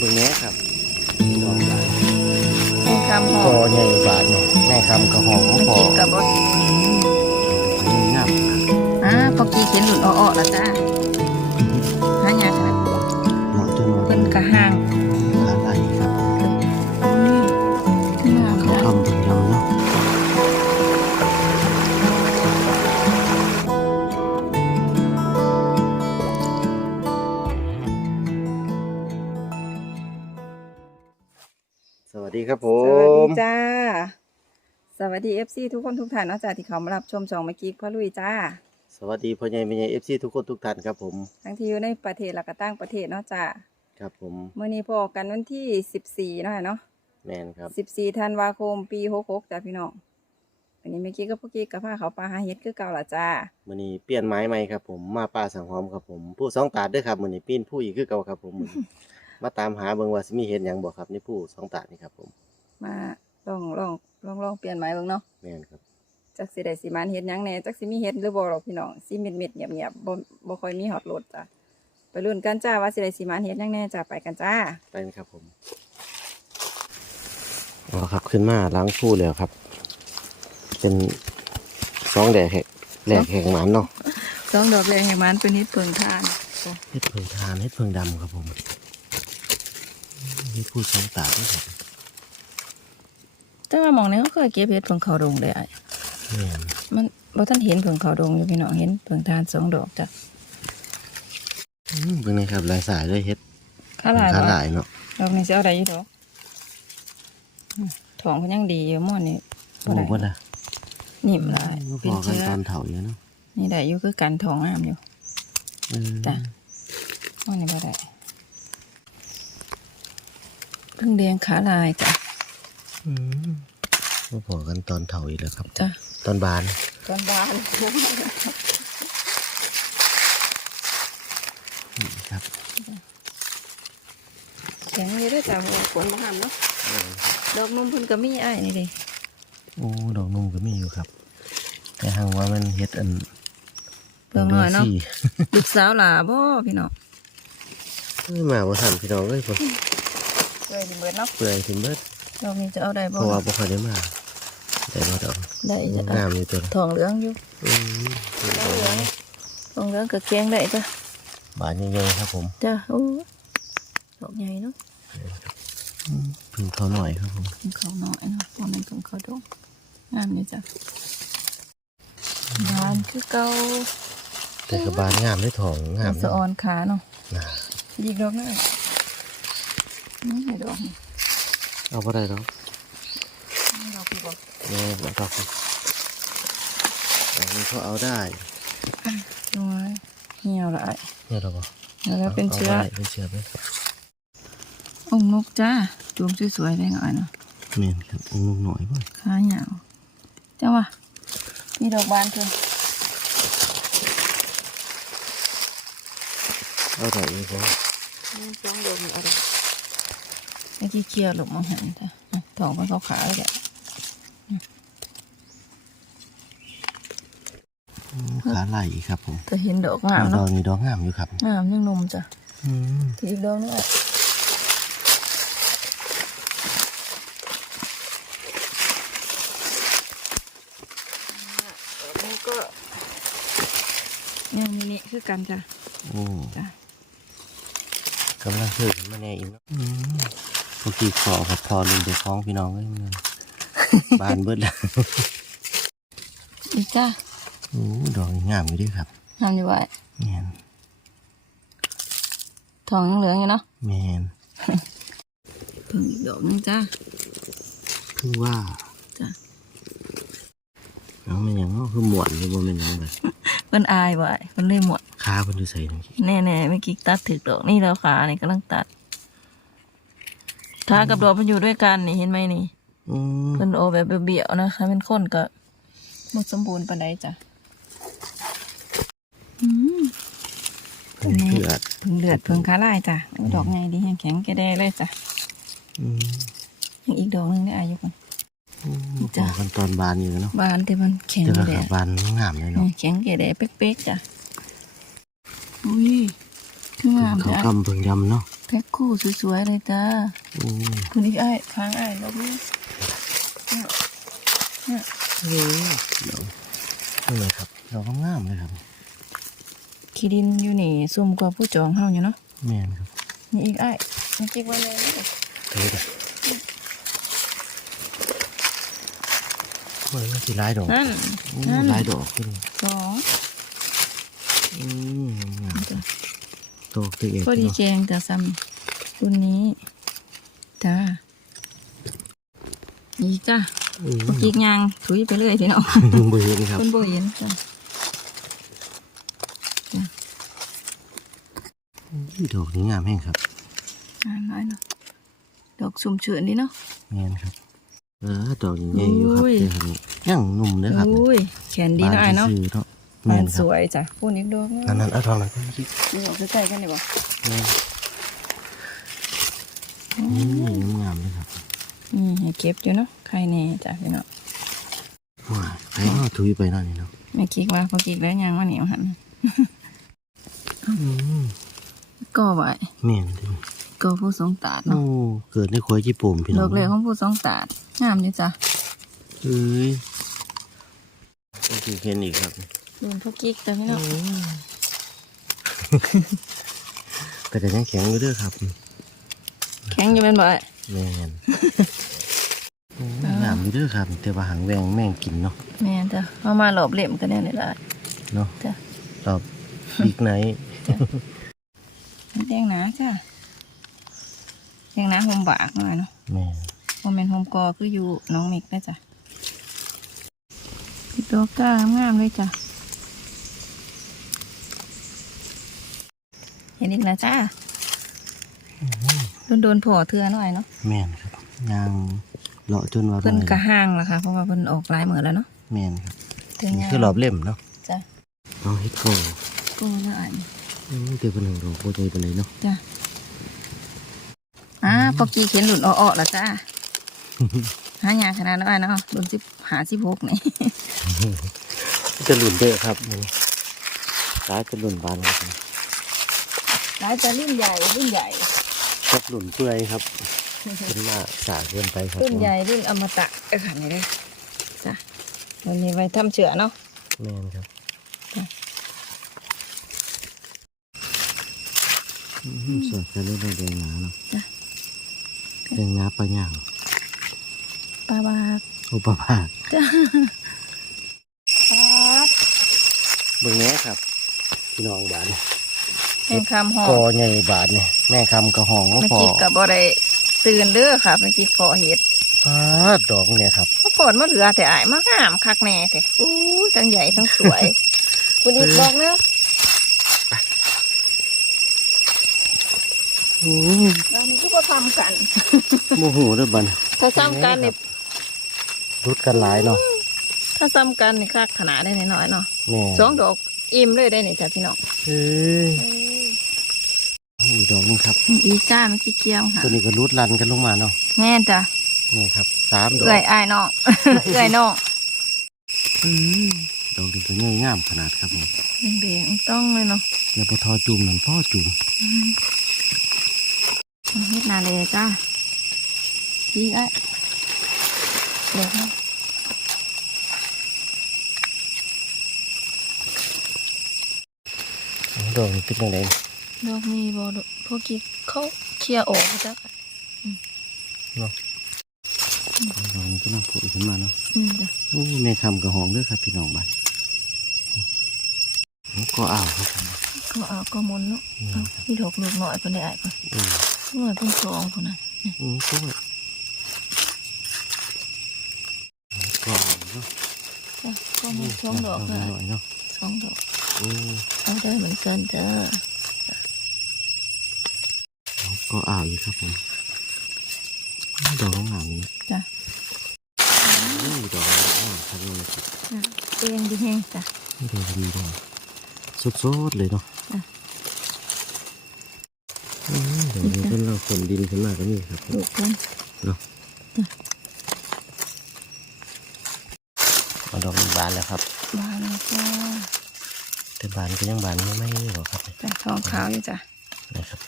เบิ่งแหนี้ครับดอกบานแม่คำหคออมใหญ่บาดเนี่ยแม่คำกระหองเมื่อพอกี้กับบดงามอ่าพอกี้เห็นหลุดอ้อๆแล้วจ้า ดีครับผสวัสดีม จ้า สวัสดีเอฟซีทุกคนทุกท่านเนาะจ้าที่เขามารับชมช่องเมื่อกี้พ่อลุยจ้า สวัสดีพ่อใหญ่แม่ใหญ่เอฟซีทุกคนทุกท่านครับผม ทั้งที่อยู่ในประเทศและก็ต่างประเทศเนาะจ้าครับผม เมื่อนี้พอกันวันที่14เนาะเนาะแมนครับ14ธันวาคมปี66จ้าพี่น้องวันนี้เมื่อกี้ก็พวกกี้กับพาเขาปลาหาเฮ็ดคือเก่าละจ้า มื้อนี้เปลี่ยนไม้ใหม่ครับผม มาป่าสังหอมครับผม ผู้สองตาดเด้วยครับมื้อนี้ปีนผู้อีกคือเก่าครับผมมื้อนี้ มาตามหาเบิ่งว่าสิมีเห็ดหยังบ่ครับในผู้สองตาดนี่ครับผมมาลองลองลองลองเปลี่ยนไม้เบิ่งเนาะแม่นครับ จักสิได้สิมานเฮ็ดหยังแหน่จักสิมีเฮ็ดหรือบ่หรอกพี่น้องสิเม็ดๆเงียบๆบ่บ่ค่อยมีฮอดรถจ้ะไปลุ้นกันจ้าว่าสิได้สิมานเฮ็ดหยังแหน่จ้าไปกันจ้า ไปนะครับผมอ๋อครับขึ้นมาล้างผู้แล้วครับ เป็นสองแดกแหกแหลกแหกหมันเนาะสองดอกแดงให้มันเป็นเฮ็ดเพิงทานจ้ะเฮ็ดเพิงทานเฮ็ดเพิงดำครับผม นี่ผู้สองตาดด้วยครับแต่ว่าหมองนี้เขาเคยเก็บเฮ็ดเพิงเขาดงเลยอ้ายแม่นมันบ่ทันเห็นเพิงเขาดงอยู่พี่น้องเห็นเพิงทานสองดอกจ้ะอืมเบิ่งนะครับหลายสายเลยเฮ็ดค่าหลายขาบ่หลายเนาะดอกนี้สิเอาได้อยู่ดอกอืมท้องเพิ่นยังดีอยู่ม่อนนี่โอ้บ่ล่ะนิ่มหลายมาพเป็นอกันเชื้อตอนเฒ่าอยู่เนาะนี่ได้อยู่คือกันท้องงามอยู่เออจ้ะม่อนนี่บ่ได้เพิ่งแดงขาลายจ้ะอืมมาพอกันตอนเฒ่าอีกแล้วครับ จ้ะ ตอนบานก้อนบานครับแข็งอยู่ด้วยจ้ะหัวฝนมาทำเนาะดอกนุ่มเพิ่นก็มีอ้ายนี่เดิโอ้ ดอกนุ่มก็มีอยู่ครับ แต่หางว่ามันเฮ็ดอันเบิ่งหน่อยเนาะสี่ลูกสาวหลาบ่พี่น้องเอ้ยมาบ่ทันพี่น้องเอ้ยผม เลยสิเบิดเนาะเปื่อยถึงเบิดดอกนี้จะเอาได้เพบ่ราะว่าบ่ค่อยได้มาแต่ว่าดอกได้จะงามอยู่ตัวละทองเหลืองอยู่อืมทองเหลืองทองเหลืองก็แกงได้จ้ะบานใหญ่ๆครับผมจ้ะโอ้ดอกใหญ่เนาะเพึ่งเขาหน่อยครับผมของเขาน้อยเนาะบ่แม่นของเขาดอกงามนี่จ้ะบานคือเก่าแต่กระบานงามได้ทองงามสะออนขาเนาะนะอีกดอกหนึง นี่ให้ดอกนี่เอาบ่ได้ดอกดอกพี่บอกแม่บ่ดอกครับอันนี้เขาเอาได้น้อยเหี่ยวละอ้ายเนี่ยดอกบ่แล้วเป็นเชื้อาได้เป็นเชื้อไหมองค์นกจ้าจูมสวยๆได้หน่อยเนาะแม่นครับองค์ลูกหน่อยบ่ขาเหยาวจ้าวะมีดอกบานคือเอาได้อีกบ่สองดอกนี่อะไร เมื่อกี้เคลียร์หลบมาหันจ้ะอะทองมันเขาขาวเลยอืมขาไหลอีกครับผมจะเห็นดอกงามดอเนาะกนี้ดอกงามอยู่ครับงามยังนมจ้ะอืมที่อีกดอกนึงอะนี่ก็เนี่ยนี่นี่คือกันจ้ะโอ้จ้ะกำลังถือมาแน่อีกเนาะอืม พวกกี่ขอกับพอลุงเด็กของพี่น้องเอ้ยมันบานเบิดแล้วอีกจ้ะโอ้ดอกนี่งามอยู่เด้วยครับงามอยู่ไว้แมนทองยังเหลืองอยู่เนาะแมนเพิ่งอีกดอกนึงจ้ะคือว่าจ้ะเอามันหยังเนาะคือหมวนหรือว่ามันหยังแบบเพิ่นอายไว้เพิ่นเลยหมดขาเพิ่นอยู่ใส่จังซี่แน่ๆเมื่อกี้ตัดถึกดอกนี่แล้วขานี่กำลังตัด ขากับดอกมันอยู่ด้วยกันนี่เห็นไหมนี่อืมเพิ่นโอแบบเบี้ยวๆนะคะเป็นคนก็หมดสมบูรณ์ปานใดจ้ะอืมเพิ่นเลือดเพิ่งเลือดเพิ่งขาลายจ้ะโอ้ดอกไงดีแข็งแข็งแกแดเลยจ้ะอืมยังอีกดอกหนึงได้อายุมัน อืมจ้ะ บอกกันตอนบานอยู่เนาะบานแต่มันแข็งแต่ละแดขัดบบานงามเลยเนาะแข็งแกแดดเป๊กๆจ้ะอุ้ยคืองามเขาจ้ะกำเพิ่งยำเนาะ แพ็คคู่สวยๆเลยจ้าคุณอีกไอ้ค้างไอ้ายลบนี้เนี่ยเนี่ยเฮ้ยเดี๋ยวนี่เลยครับเดอกงามเลยครับขี้ดินอยู่นี่ซุ่มกว่าผู้จองเฮาอยู่เนาะแม่นครับนี่อีกไอ้ายนี่จิกไว้เลยเฮ้ยเด้อเฮ้ยมันสิหลายดอกนั่นนั่นลายดอกขึ้นสองอืม งามๆดอกตัวเอกพอดีเนาะแจงแต่ซ้ำรุ่นนี้จ้านี่จ้าอืมพวกกิ๊กยางถุยไปเรื่อยพี่น้องบ่เห็นครับคนบ่เห็นจ้ะอุ้ยดอกนี้งามแห้งครับงานน้อยเนาะดอกสุ่มเฉินดีเนาะแม่นครับ เออดอกนี้ใหญ่อยู่ครับอุ้ยเดี๋ยวนี้ยังหนุ่มเด้อครับอุ้ยแขนดีเนาะไอ้เนาะบซื่อๆเนาะมั แม่นนคสรับวยจ้ะพูดนิดดอกเนาะอันนั้นเอาทองนั้นก็คิดดูออกใกล้ๆกันเลยบ่แม่นนี่งามๆเลยครับนี่ให้เก็บอยู่เนาะใครแน่จ้ะพี่น้องว้ายไปเนาะถุยไปเนั่นนี่เนาะแม่กิ๊กว่าพอกิ๊กแล้วยังว่าเหนียวหันอืมก็ไว้แม่นเด้อก็ผู้ทรงตาดโอ้เนาะเกิดในควยญี่ปุ่นพี่ดน้อองกเลยของผู้ทรงตาดงามอยู่จ้ะเอ้ยต้องกินเคนอีกครับ รุ่นพวกกิ๊กจ้ะพี่น้องแต่ก็ยังแข็งอยู่เด้อครับ แข็งอยู่เป็นบ่ไอ้แม่นโอ้งามอยู่เด้อครับ แต่ว่าหางแวงแม่งกินเนาะแม่นจ้ะเอามาหลบเหลี่ยมกันแน่เลยล่ะเนาะจ้ะรอบบิ๊กไนท์แดงหนาจ้ะแดงหนาหอมบากหน่อยเนาะแม่โมเมนต์โฮมกอคืออยู่น้องมิกนะจ้ะดอกก้างามเลยจ้ะ เห็นอีกแล้วจ้าโดนโดนๆพอเทือหน่อยเนาะแม่นครับยางเลาะจนว่าเพิ่นบ่กระห้างละค่ะ เพราะว่าเพิ่นออกหลายเหมือนแล้วเนาะแม่นครับเทือนี่ยาวคือรอบเล่มเนาะจ้ะเอาเฮ็ดโกก็ละอันอืมเดี๋ยวเป็นหนึ่งดอกโบใจเป็นไรเนาะจ้ะอ่าปอกี้เขียนหลุดอ้อๆแล้วจ้าหายากขนาดนั้นอ้ายเนาะหลุดสิบหาสิบหกนี่จะหลุนเด้อครับมันร้ายจะหลุนบานครับ หลายจะรุ่นใหญ่รุ่นใหญ่จับหลุนเปื่อยครับเป็นมาสาเกินไปครับรุ่นใหญ่รุ่นอมตะเออค่ะนี่เลยจ้ะวันนี้ไว้ทำเชือเนาะแม่นครับจ้ะอืมสดจะเล่นแดงหนาเนาะจ้ะแดงหนาปลาย่างปลาบาดโอปลาผาดจ้ะปลาดเบิ่งแหนี้ครับพี่น้องบาทนี่ แม่งคำหอกอมใหญ่บาทนี่แม่คำกระหองก็เมื่อพอกี้กับบ่ได้ตื่นเด้อค่ะเมื่อกี้พอเห็ดปาดดอกเนี่ยครับพอผลมาเหลือแต่อายมากงามคักแน่แต่อู้ยทั้งใหญ่ทั้งสวยคุณอีกบอกเนาะอืมเรานี่ก็บ่ทำกันโมโหเด้อบัดนถ้าซ้ำกันนี่รุดกันหลายเนาะถ้าซ้ำกันนี่คักขนาดได้น้อยๆเนาะแม่สองดอกอิ่มเลยได้นี่จ้ะพี่น้องเอ้ยอีก ดอกหนึงครับอีจ้าเมื่อกี้เกี่ยวค่ะตัวนี้ก็รุดรันกันลงมาเนาะแม่นจ้ะนี่ครับสามดอกเอื่อยอายน้องเอื่อยน้องอืมดอกนี้ก็ง่ายงามขนาดครับผมแดงๆต้องเลยเนาะแล้วพอทอจุ่มนั่นพ่อจุ่มเฮ็ดนาเลยจ้าดีไอ้เดี๋ยวนะดอกนี้เป็นยังไง ดอกนี้บอพวกกี้เขาเคลียร์ออกจ้ะดอกนี้ก็น่าผุดขึ้นมาเนาะอืมจ้ะโอ้แม่คำกระหองเด้อครับพี่น้องบ้านก็อ้าวครับผมก็เอาก็มนเนาะเอาพี่ดอกลูกหน่อยคนได้ไอ้คนอืมหน่อยเป็นสองคนนั้นอืมก็ว่าก็อ้าวเนาะจ้ะก็มนสองดอกหค่ะน่อยเนาะสองดอกอืมเอาได้เหมือนกันจ้า ก็อ้าวอยู่ครับผมดอกงามๆนี่จ้ะนี่ดอกงามครับนี่ครับจ้ะเองดีแห้งจ้ะนี่ดอกดีดอกสดๆเลยเนาะจ้ะอืมเดี๋ยวนี้เป็นเราขนดินขึ้นมาก็มีครับลูกคนเอาดอกนี้บานแล้วครับบานแล้วจ้าแต่บานก็ยังบานไม่ไม่หรอกครับจ้ะทองขาวอยู่จ้ะนะครับ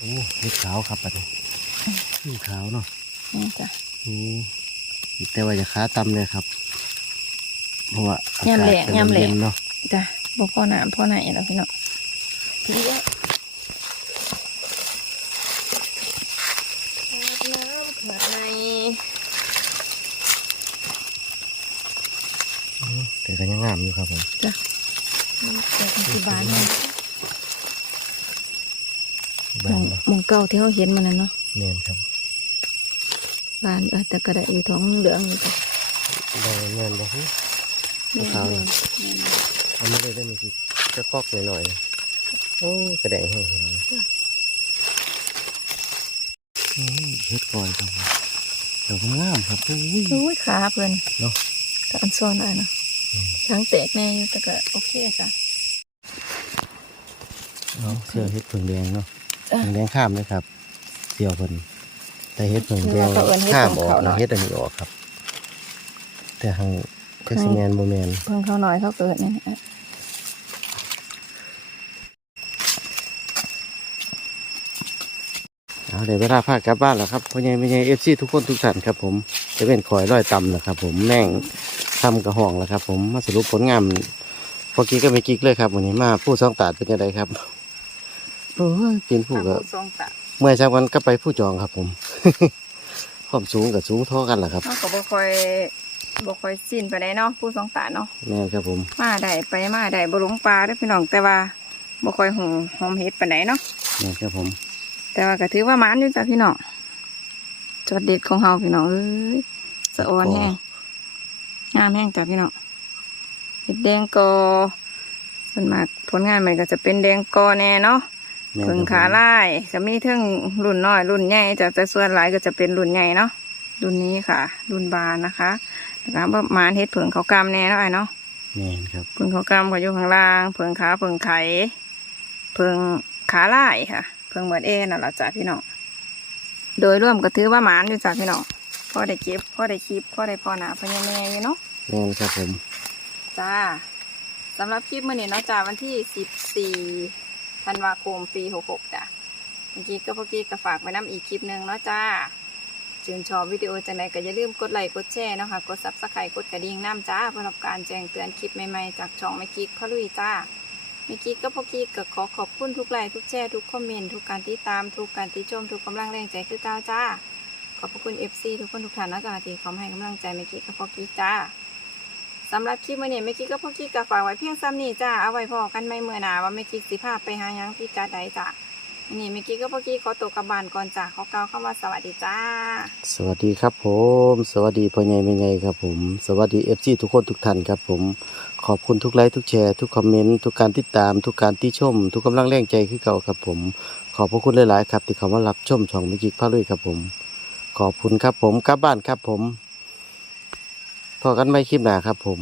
โอ้เห็ดขาวครับปัดนี้เห็ดขาวเนาะนี่จ้ะอืมแต่ว่าจะขาต่ำเลยครับ เพราะว่าอากยามกาศแหลงจะยามแหลงเย็นๆเนาะจ้ะบ่พอน้ำพอไหนแล้วพี่น้องพี่ว่าน้ำเผือกในอืมแต่ก็ยังงามอยู่ครับผมจ้ะน้ำเผือกที่บ้านเนี่ย บ้านเนาะหมองเก่าที่เขาเห็นมันน่ะเนาะเนียนครับบ้านเออแต่กระดาษอยู่ท้องเหลืองอยู่จ้ะได้เนียนบ่ฮึแม่นขาวแม่ๆนแม่นเอาไม่ได้ได้มีกี่จะกอกหน่อยๆโอ้กระแดงแห้งเลยอืมเฮ็ดก่อยครับผมเดี๋ยวงามครับอุ้ยโอ้ยขาเพิ่นเนาะแต่อันซ้อนได้เนาะอืมทั้งแตกแน่อยู่แต่ก็โอเคจ้ะเอาเสื้อเฮ็ดผึ่งแดงเนาะจ้ะผึ่ง แดงข้ามเลยครับเสี่ยวเพิ่นแต่เฮ็ดผึ่งแดงเราก็เอิ้นเฮ็ดข้ามผึ่องอกเขาหน่นะอยเฮ็ดอันนี้ออกครับ แต่ทางเทศแมนโบแมนเพิ่งเขาหน่อยเขาเกิดเนี่ยนะเอาเดี๋ยวเวลาพากลับบ้านแล้วครับพ่อใหญ่แม่ใหญ่เอฟซีทุกคนทุกท่านครับ ผมจะเป็นคอยร้อยตำนะครับ ผมแม่งทำกระห้องแล้วครับ ผมมาสรุปผลงานพอกี้ก็ไม่กิ๊กเลยครับวันนี้มาผู้สองตาดเป็นยังไงครับ โอ้ยกินผู้ก็ทรงตะเมื่อเช้าวันก็ไปผู้จองครับผม ความสูงกับสูงเท่ากันแหละครับเขาก็บ่ค่อยบ่ค่อยสิ้นไปได้เนาะผู้ทรงตะเนาะแม่นครับผม มาได้ไปมาได้บ่หลงปลาเด้อพี่น้องแต่ว่าบ่ค่อยหูหอมเฮ็ดปานใดเนาะแม่นครับผม แต่ว่าก็ถือว่าหมานอยู่จ้ะพี่น้องจอดเด็ดของเฮาพี่น้องเอ้ยสะออนแห้งงามแห้งจ้ะพี่น้องเห็ดแดงกอส่วนมากผลงานมันก็จะเป็นแดงกอแน่เนาะ แม่นผึ่งครับผมขาลายจะมีทั้งรุ่นน้อยรุ่นใหญ่จ้ะแต่ส่วนหลายก็จะเป็นรุ่นใหญ่เนาะรุ่นนี้ค่ะ รุ่นบานนะคะแล้วก็ประมาณเห็ดผึ่งเขากำแน่เนาะไอ้เนาะแม่นครับผึ่งเขากำก็อยู่ข้างล่างผึ่งขาผึ่งไข่ผึ่งขาลายค่ะผึ่งเหมือนเอ็นน่ะละจ้ะพี่น้องโดยรวมก็ถือว่าหมานอยู่จ้ะพี่น้องพ่อได้เก็บพ่อได้คลิปพ่อได้พอหนาพอยังแม่อยู่เนาะแม่นครับผมจ้าสำหรับคลิปมื่อนี้เนาะจ้าวันที่14 ธันวาคมปี66จ้ะเมื่อกี้ก็พอกี้ก็ฝากไว้น้ำอีกคลิปหนึ่งเนาะจ้าชื่นชอบวิดีโอจังใดก็อย่าลืมกดไลค์กดแชร์เนาะค่ะกดซับสไครต์กดกระดิ่งน้ำจ้าเพื่อรับการแจ้งเตือนคลิปใหม่ๆจากช่องไม่กิ๊กพ่อลุยจ้าไม่กิ๊กก็พอกี้ก็ขอขอบคุณทุกไลค์ทุกแชร์ทุกคอมเมนต์ทุกการติดตามทุกการติชมทุกกำลังแรงใจคือก้าจ้าขอบพระคุณ FC ทุกคนทุกท่านนะจ๊ะที่คอมให้กำลังใจเมื่อกี้กับพ่อกี้จ้า สำหรับคลิปมื่อนี้เมกี้กับพ่อกี้ก็ฝากไว้เพียงซ้ำนี้จ้าเอาไว้พอกันไม่เมื่อหนาว่าเมกี้สิพาพไปหายังพี่กาใดจ้าวันนี้เมกี้กับพ่อกี้ขอตัวกลับบ้านก่อนจ้าขอกล่าวคำว่าสวัสดีจ้า สวัสดีครับผม สวัสดีพ่อใหญ่แม่ใหญ่ครับผม สวัสดีเอฟซีทุกคนทุกท่านครับผม ขอบคุณทุกไลค์ทุกแชร์ทุกคอมเมนต์ทุกการติดตามทุกการที่ชม ทุกกำลังแรงใจคือเก่าครับผม ขอบพระคุณหลาย ๆ ครับที่เขามารับชมช่องมิกิกพาลุยครับผม ขอบคุณครับผมกลับบ้านครับผม พอกันไม่คลิปหนาครับผม